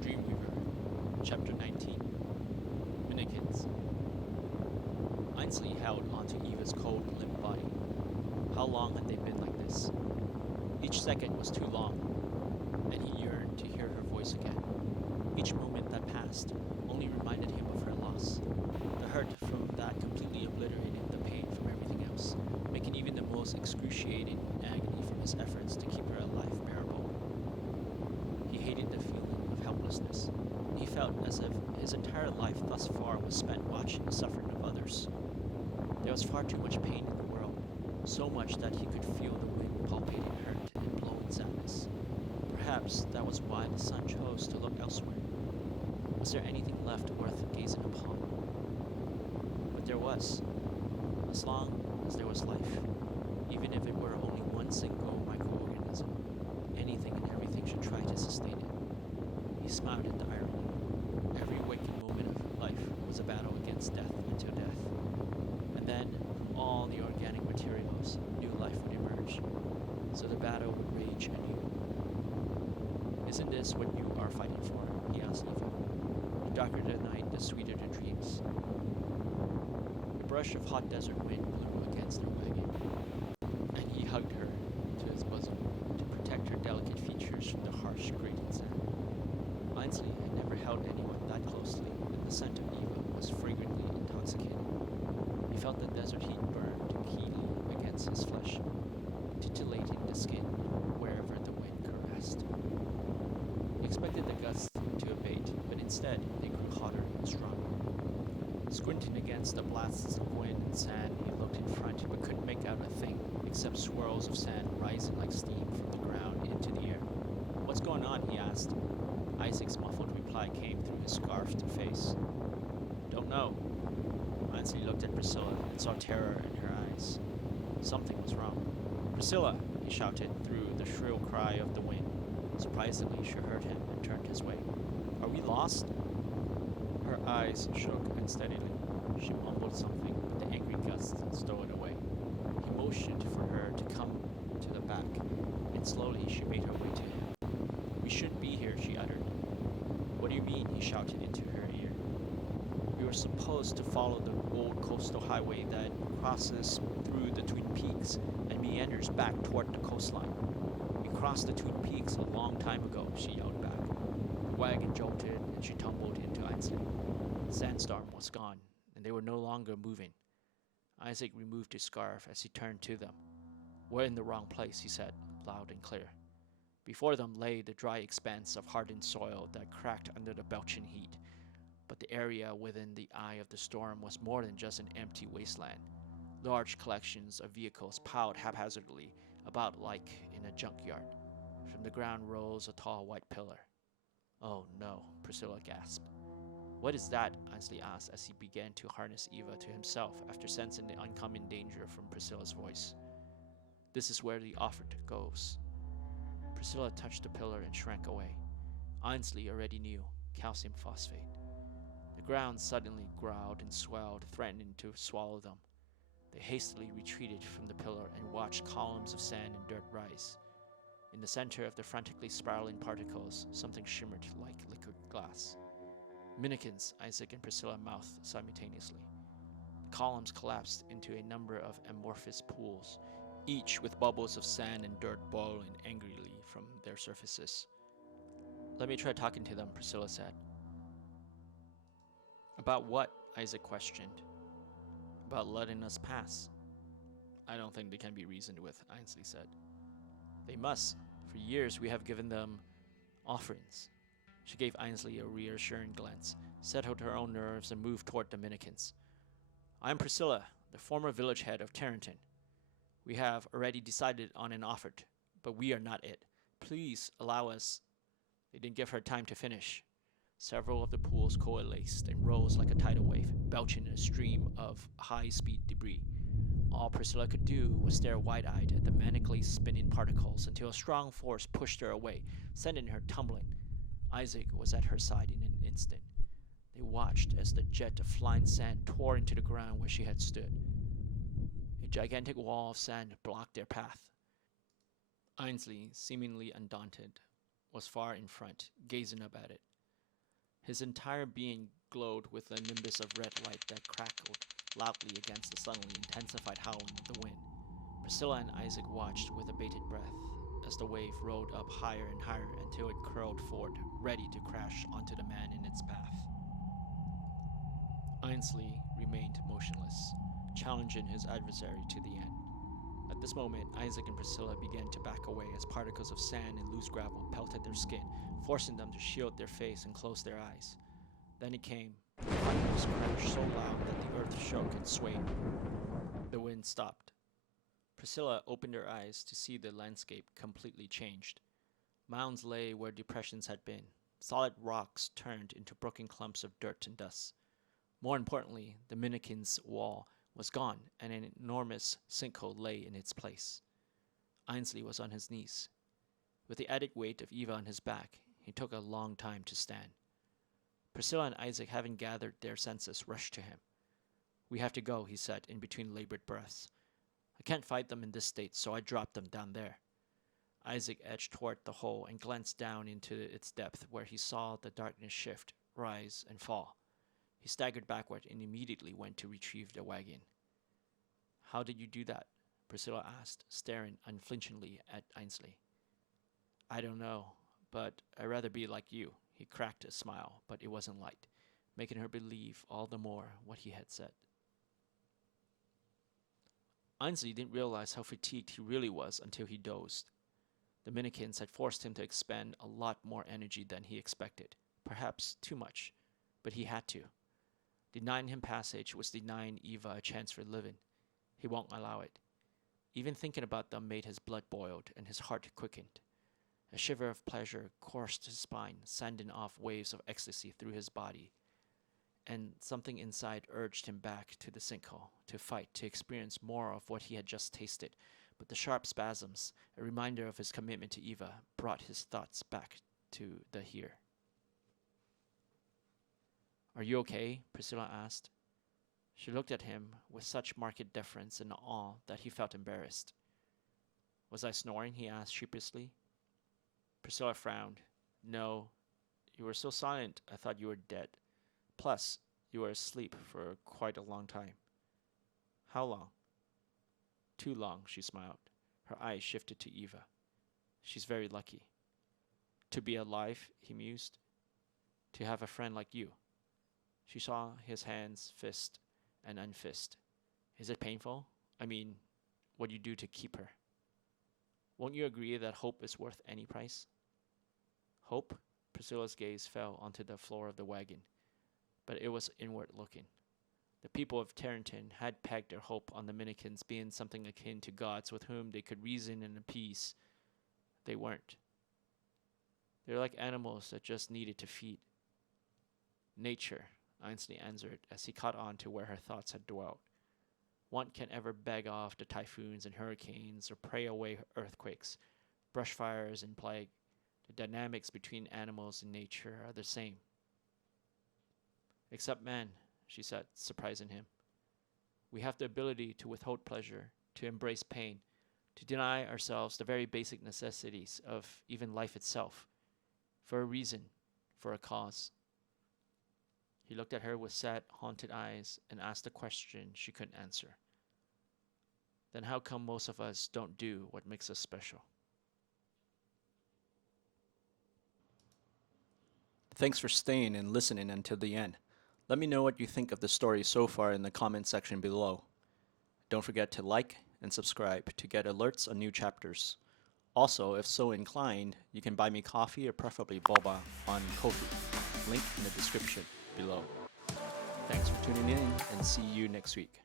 Dreamweaver, Chapter 19. Minakins. Ainsley held onto Eva's cold, limp body. How long had they been like this? Each second was too long, and he yearned to hear her voice again. Each moment that passed only reminded him of her loss. The hurt from that completely obliterated the pain from everything else, making even the most excruciating agony from his efforts to keep her alive bearable. He hated the feeling of helplessness. He felt as if his entire life thus far was spent watching the suffering of others. There was far too much pain in the world, so much that he could feel the wind palpating hurt and blowing sadness. Perhaps that was why the sun chose to look elsewhere. Was there anything left worth gazing upon? But there was, as long as there was life, even if it were only one single microorganism. Anything and everything should try to sustain it. He smiled at the irony. Every waking moment of life was a battle against death until death. And then, from all the organic materials, new life would emerge. So the battle would rage anew. Isn't this what you are fighting for? He asked Eva. The darker the night, the sweeter the dreams. A brush of hot desert wind blew against their wagon, and he hugged her to his bosom to protect her delicate features from the harsh, grating sand. Ainsley had never held anyone that closely, and the scent of Eva was fragrantly intoxicating. He felt the desert heat burn keenly against his flesh, titillating the skin wherever the wind caressed. He expected the gusts to abate, but instead they grew hotter and stronger. Squinting against the blasts of wind and sand, he looked in front but couldn't make out a thing except swirls of sand rising like steam from the ground into the air. "What's going on?" he asked. Isaac's muffled reply came through his scarfed face. "Don't know." Ainsley looked at Priscilla and saw terror in her eyes. Something was wrong. "Priscilla!" he shouted through the shrill cry of the wind. Surprisingly, she heard him and turned his way. "Are we lost?" Her eyes shook unsteadily. She mumbled something, but the angry gusts stole it away. He motioned for her to come to the back, and slowly she made her way to him. "We should be here," she uttered. "What do you mean?" he shouted into her ear. "We were supposed to follow the old coastal highway that crosses through the Twin Peaks and meanders back toward the coastline. We crossed the Twin Peaks a long time ago," she yelled back. The wagon jolted and she tumbled into Ainsley. The sandstorm was gone, and they were no longer moving. Isaac removed his scarf as he turned to them. "We're in the wrong place," he said, loud and clear. Before them lay the dry expanse of hardened soil that cracked under the belching heat. But the area within the eye of the storm was more than just an empty wasteland. Large collections of vehicles piled haphazardly about like in a junkyard. From the ground rose a tall white pillar. "Oh no," Priscilla gasped. "What is that?" Ainsley asked as he began to harness Eva to himself after sensing the oncoming danger from Priscilla's voice. "This is where the offert goes." Priscilla touched the pillar and shrank away. Ainsley already knew calcium phosphate. The ground suddenly growled and swelled, threatening to swallow them. They hastily retreated from the pillar and watched columns of sand and dirt rise. In the center of the frantically spiraling particles, something shimmered like liquid glass. "Minakins," Isaac and Priscilla mouthed simultaneously. The columns collapsed into a number of amorphous pools, each with bubbles of sand and dirt boiling angrily from their surfaces. "Let me try talking to them," Priscilla said. "About what?" Isaac questioned. "About letting us pass." "I don't think they can be reasoned with," Ainsley said. "They must. For years we have given them offerings." She gave Ainsley a reassuring glance, settled her own nerves, and moved toward the Minakins. "I am Priscilla, the former village head of Terrenton. We have already decided on an offer, but we are not it. Please allow us." They didn't give her time to finish. Several of the pools coalesced and rose like a tidal wave, belching in a stream of high-speed debris. All Priscilla could do was stare wide-eyed at the manically spinning particles until a strong force pushed her away, sending her tumbling. Isaac was at her side in an instant. They watched as the jet of flying sand tore into the ground where she had stood. A gigantic wall of sand blocked their path. Ainsley, seemingly undaunted, was far in front, gazing up at it. His entire being glowed with a nimbus of red light that crackled loudly against the suddenly intensified howling of the wind. Priscilla and Isaac watched with a bated breath as the wave rolled up higher and higher until it curled forward, ready to crash onto the man in its path. Ainsley remained motionless, challenging his adversary to the end. At this moment, Isaac and Priscilla began to back away as particles of sand and loose gravel pelted their skin, forcing them to shield their face and close their eyes. Then it came, a thunderous crash so loud that the earth shook and swayed. The wind stopped. Priscilla opened her eyes to see the landscape completely changed. Mounds lay where depressions had been. Solid rocks turned into broken clumps of dirt and dust. More importantly, the Minakins' wall was gone, and an enormous sinkhole lay in its place. Ainsley was on his knees. With the added weight of Eva on his back, he took a long time to stand. Priscilla and Isaac, having gathered their senses, rushed to him. "We have to go," he said in between labored breaths. "I can't fight them in this state, so I dropped them down there." Isaac edged toward the hole and glanced down into its depth, where he saw the darkness shift, rise, and fall. He staggered backward and immediately went to retrieve the wagon. "How did you do that?" Priscilla asked, staring unflinchingly at Ainsley. "I don't know, but I'd rather be like you." He cracked a smile, but it wasn't light, making her believe all the more what he had said. Ainsley didn't realize how fatigued he really was until he dozed. The Minakins had forced him to expend a lot more energy than he expected, perhaps too much, but he had to. Denying him passage was denying Eva a chance for living. He won't allow it. Even thinking about them made his blood boiled and his heart quickened. A shiver of pleasure coursed his spine, sending off waves of ecstasy through his body. And something inside urged him back to the sinkhole, to fight, to experience more of what he had just tasted. But the sharp spasms, a reminder of his commitment to Eva, brought his thoughts back to the here. "Are you okay?" Priscilla asked. She looked at him with such marked deference and awe that he felt embarrassed. "Was I snoring?" he asked sheepishly. Priscilla frowned. "No, you were so silent I thought you were dead. Plus, you were asleep for quite a long time." "How long?" "Too long," she smiled. Her eyes shifted to Eva. "She's very lucky." "To be alive," he mused. "To have a friend like you." She saw his hands fist and unfist. "Is it painful? I mean, what you do to keep her?" "Won't you agree that hope is worth any price?" "Hope?" Priscilla's gaze fell onto the floor of the wagon, but it was inward looking. The people of Terrenton had pegged their hope on the Minakins being something akin to gods with whom they could reason and appease. They weren't. They're like animals that just needed to feed. "Nature," Ainsley answered as he caught on to where her thoughts had dwelt. "One can't ever beg off the typhoons and hurricanes or pray away earthquakes, brush fires and plague. The dynamics between animals and nature are the same." "Except man," she said, surprising him. "We have the ability to withhold pleasure, to embrace pain, to deny ourselves the very basic necessities of even life itself, for a reason, for a cause." He looked at her with sad, haunted eyes and asked a question she couldn't answer. "Then how come most of us don't do what makes us special?" Thanks for staying and listening until the end. Let me know what you think of the story so far in the comment section below. Don't forget to like and subscribe to get alerts on new chapters. Also, if so inclined, you can buy me coffee or preferably boba on Ko-fi. Link in the description below. Thanks for tuning in and see you next week.